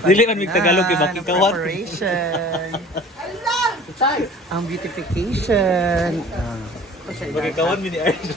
Dili man mig Tagalog kay bakit kawat. Preparation. Ang beautification. Bakit kawan mi ni Arjo.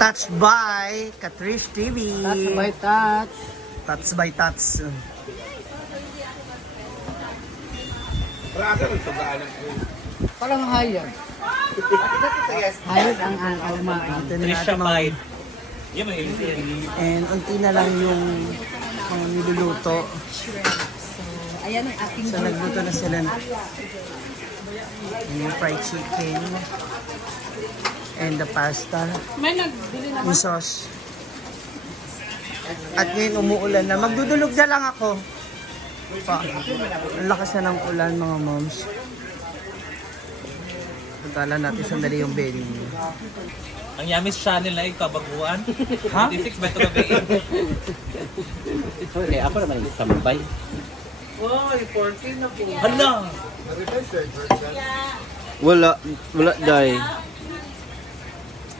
Touch by Katrish TV. Touch by touch. Touch by touch. Parang hayag. Hayag ang alma. Ito na Trisha natin mga... Pine. Yan man ilisi. And unti na lang yung mga niluluto. Ayan ang ating So nagluto na sila ng yung fried chicken and the pasta, May nagbili na. yung sauce. At ngayon umuulan na. Magdudulog na lang ako. Ang lakas na ng ulan mga moms. Pagkala natin sandali yung venue. Ang Yamis channel na ikabaguan. Ha? 26 ba ito gabi? Okay, ako naman yung sambay. Wow, 14 na po. Hala! Wala day.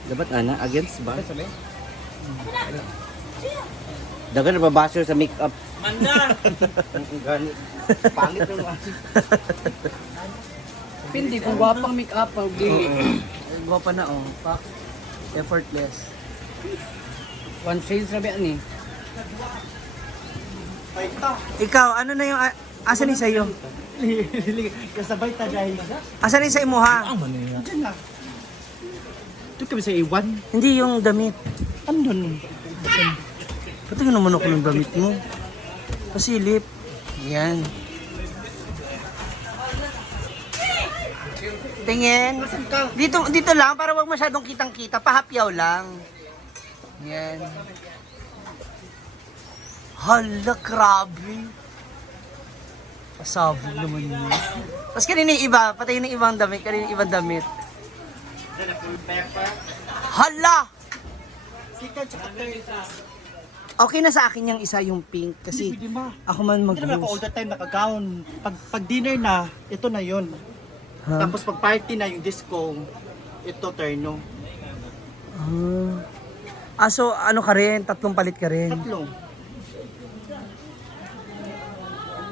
Dapat ana against ba? Dagan na babasyo sa makeup. Manda! Ganit. Pangit ng Hindi, kung gwapang make-up, hindi. Gwapo na oh. Effortless. One shade sabi ani. Ikaw, ano na yung... Asan yung sa'yo? Kasabay ta dahil. Asan yung sa imo ha? Ang maniya. Diyan na. Ito kami sa iwan. Hindi yung damit. Andun. Pati nga naman ako ng damit mo. Pasilip. Yan. Tingin. Dito lang para wag masyadong kitang-kita. Pahapyaw lang. Yan. Hala, grabe. Pasabog naman yun. Tapos kanina yung iba, pati yung ibang damit, kanina yung ibang damit. Hala! Okay na sa akin yung isa, yung pink. Kasi ako man Hindi naman ako all mag-rose. the time naka-gown. Pag dinner na, ito na yun. Ha? Tapos pag party na yung disco, ito terno. So ano ka rin? Tatlong palit ka rin? Tatlo.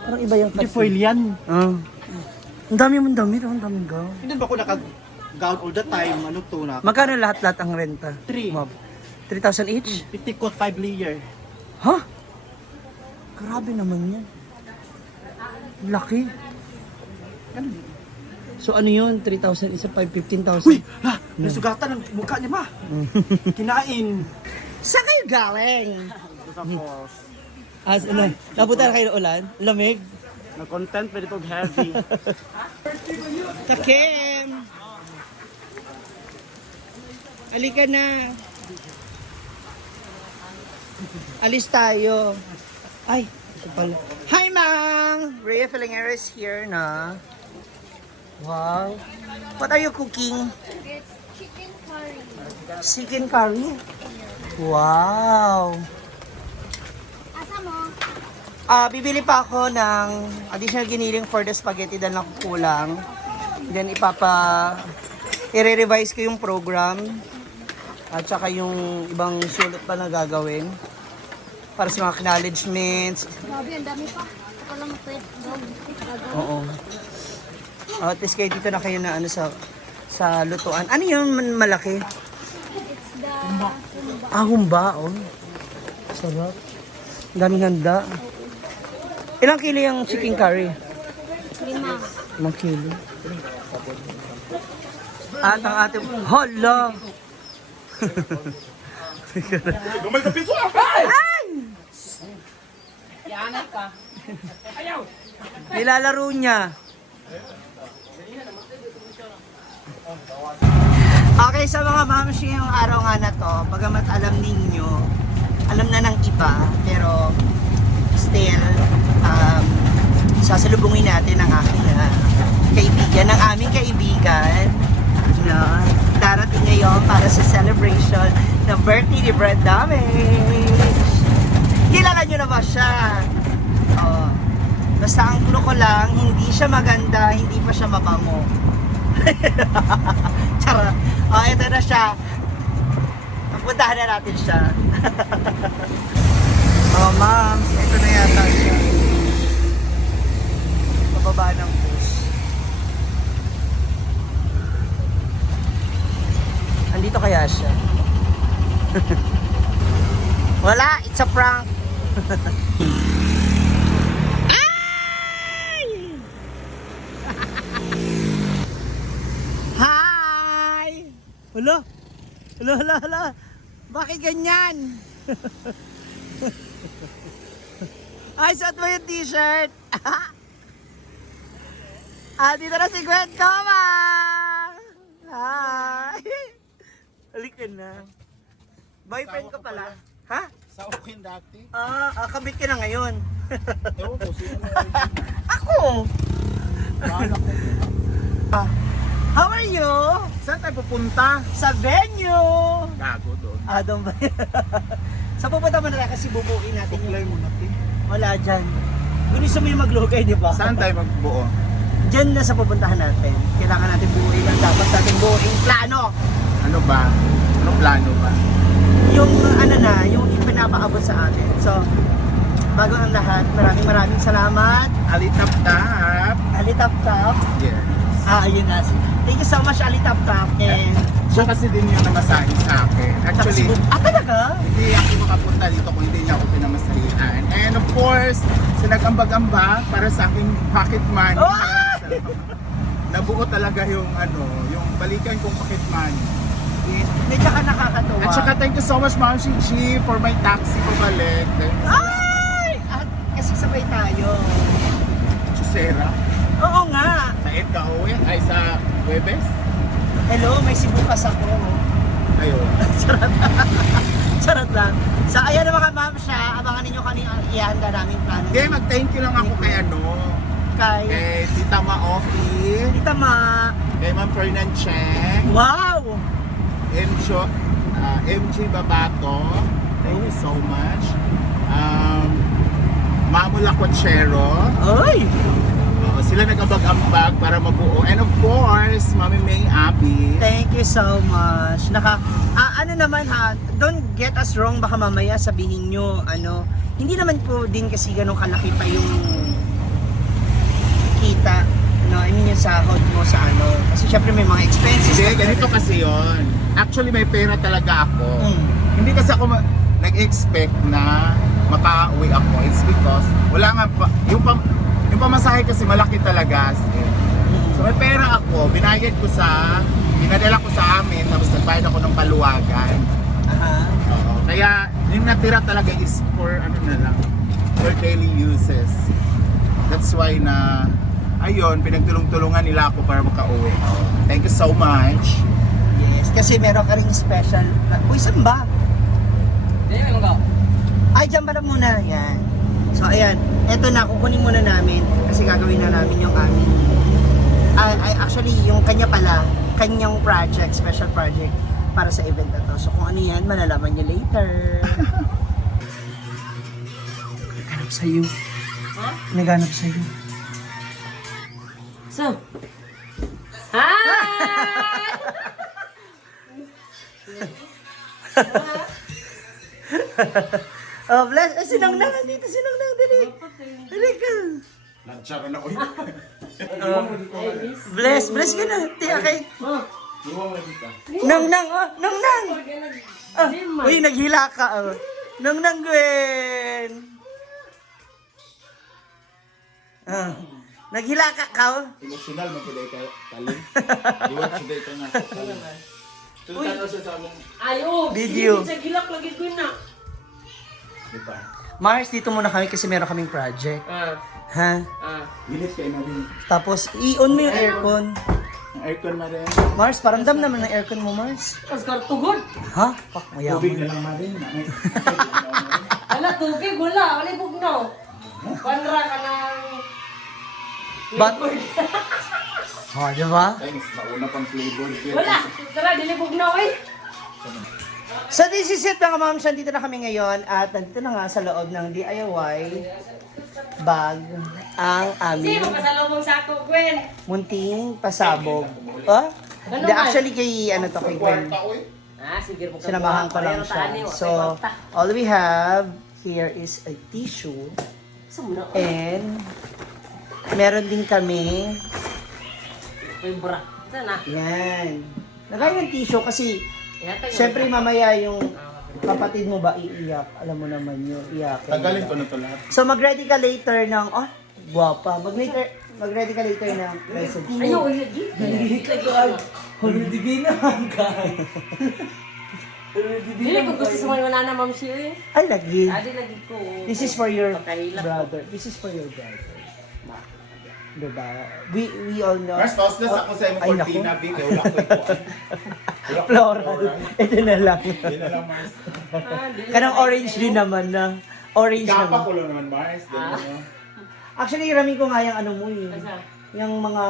Parang iba yung Hindi foil yan. Ang dami mong damit, ang daming gown. Hindi ba ako naka-gown all the time? Ano to na? Magkano lahat-lahat ang renta? 3. Mob. 3,000 each? Pitikot 5 layer. Ha? Grabe naman yan. Laki. So ano yun? 3,000 isa 15,000? Uy! Ha! Nasugatan ang mukha niya ma! Kinain! Saan kayo galing? Sa falls. Ano? Nabutan kayo ng ulan? Lamig? Na-content pero ito heavy. Kakim! Halika na. Alis tayo. Ay, ito pala. Hi, Mang! Rhea Filingera is here na. Wow. What are you cooking? It's chicken curry. Chicken curry? Wow. Asa mo? Bibili pa ako ng additional giniling for the spaghetti dahil nakukulang. Then i-revise ko yung program at saka yung ibang sulat pa na gagawin para sa mga acknowledgements. Grabe, ang dami pa. Wala mo pwede. Oo. At least kayo dito na kayo na ano sa lutuan. Ano yung malaki? It's the humba. Humba, oh. Sarap. Ang daming handa. Ilang kilo yung chicken curry? 5. 5 kilo. At ang ating... Hala! Ay! Yanan ka. Nilalaro niya. Okay, sa mga mams, ngayong araw nga na to, bagamat alam ninyo, alam na ng iba, pero still, sasalubungin natin ang aking kaibigan, ang aming kaibigan na darating ngayon para sa celebration ng birthday ni Brad Damage. Kilala nyo na ba siya? Oh. Basta ang clue ko lang, hindi siya maganda, hindi pa siya mabango. Charot. Oh, ito na siya. Puntahan na natin siya. Oh, ma'am, ito na yata siya. Wala, it's a prank. Hi! Hala? Hala. Bakit ganyan? Ay, suot mo yung t-shirt. Dito na si Gwen Toma! Hi! Halika na. Boyfriend ko pala. Ha? Sa akin dati. Kabit ka na ngayon. Ewan ko, sino na Ako! bahala ko. How are you? Saan tayo pupunta? Sa venue! Gago doon. Doon ba? Sa pupunta mo na lang kasi bubukin natin Suklay mo na, Ti. Wala dyan. Gusto mo yung maglugay, di ba? Saan tayo magbuo? Dyan na sa pupuntahan natin. Kailangan natin buuin ang dapat natin buuin plano. Ano ba? Anong plano ba? Yung yung pinapaabot sa atin. So, bago ang lahat, maraming salamat. Alitap-tap. Alitap-tap. Yes. Ayun na. Thank you so much, Alitap-tap. And, Siya kasi din yung namasahin sa akin. Actually, talaga? hindi ako makapunta dito kung hindi niya ako pinamasahihan. And of course, sinag-ambag-ambag para sa aking pocket money. Oh! Nabuo talaga yung yung balikan kong pocket money. Medyo ka nakakatuwa. At saka thank you so much, Ma'am Chi, for my taxi pabalik. Ay! Kasi sabay tayo. Chisera. Oo nga. Sa Edka Owe, ay sa Webes. Hello, may sibukas ako. Ayun. Charot lang. So, ayan na mga ma'am siya. Abangan ninyo kanina ihanda naming plano. Hindi, mag-thank you lang ako kay Kay kay Tita Maofi, Tita Ma. kay Ma'am Fernan Cheng, Wow! MG Babato, thank you so much. Mamula Cochero, Oy! sila nag-ambag-ambag para mabuo. And of course, Mami May Abby. Thank you so much. Ano naman ha, don't get us wrong, baka mamaya sabihin nyo, hindi naman po din kasi ganun kalaki pa yung kita, I mean yung sahod mo sa kasi syempre may mga expenses. Hindi, ganito kasi yon. Actually, may pera talaga ako. Hindi kasi ako nag-expect na makauwi ako. It's because, wala nga pa, yung pamasahe kasi malaki talaga. So may pera ako, pinadala ko sa amin, tapos nagbayad ako ng paluwagan. Oo. Kaya yung natira talaga is for for daily uses. That's why ayun, pinagtulong-tulungan nila ako para makauwi. Thank you so much. Yes, kasi meron ka ring special. Uy, saan ba? Hindi, may mga. Ay, dyan pala muna. Yan. So, ayan. Eto na, kukunin muna namin. Kasi gagawin na namin yung aming... actually, yung kanyang project, special project para sa event na to. So, kung ano yan, malalaman niyo later. Naghanap sa'yo. Ha? Naghanap sa'yo. So. Hi! Bless. Sinang na dito. Sinang na. Dali ka. Nagtsara na ko Bless ka na. Tiya kay. Nang. Uy, naghila ka. Nang Gwen. Naghila ka ka. Emotional man pala ka talin. Diwat siya dito nga. Tulad siya sa among Video. Sa gilak lagi ko na. diba? Mars, dito muna kami kasi meron kaming project. Ha? Init kayo na rin. Tapos, i-on mo yung aircon. Ang aircon na rin. Mars, paramdam naman ng aircon mo, Mars. Oscar tugod. Ha? Pak, Tubig mayaman. na lang na rin. Wala tubig, wala. Wala bugnaw. Panra ka ng... But, di ba? Ay, mas nauna pang flavor. Wala. Tara, dilibog na eh. So this is it mga ma'am, dito na kami ngayon at nandito na nga sa loob ng DIY bag ang aming Sino kasalubong sa ako, Gwen? munting pasabog. Oh? Hindi, actually kay kay Gwen. Sige po. Sinamahan ko lang siya. So, all we have here is a tissue and meron din kami May bra. Sana. yan. Lagay ng tissue kasi syempre mamaya yung kapatid mo ba iiyak? Alam mo naman yun, iyak. Tagalin ko na to lahat. So mag-ready ka later ng, guwapa. Mag-ready ka later ng recipe. Ayaw, lagi. Holiday naman, guys. Dili ko gusto sa mga nana ma'am siya eh. Ay, lagi. Adi lagi ko. This is for your Pagkahilak ko. brother. This is for your brother. Diba? We all know. Mas tostas ako sa imong Ay, naku. cortina, Vic. Wala ko ito. Floral. Ito na lang. Hindi na lang, Mars. Kanang orange din naman na. Orange Kapa naman. ko lang naman, Mars. Actually, rami ko nga yung ano mo eh. Asa? Yung mga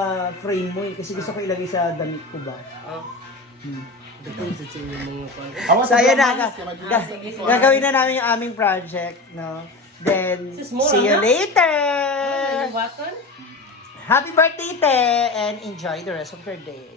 frame mo eh. Kasi gusto ko ilagay sa damit ko ba. Depende sa siya yung mga pan. So, ayan na. Gagawin na namin yung aming project. No? Then, Sis, mura see you na? later! Yung button? Happy birthday, Te! And enjoy the rest of your day.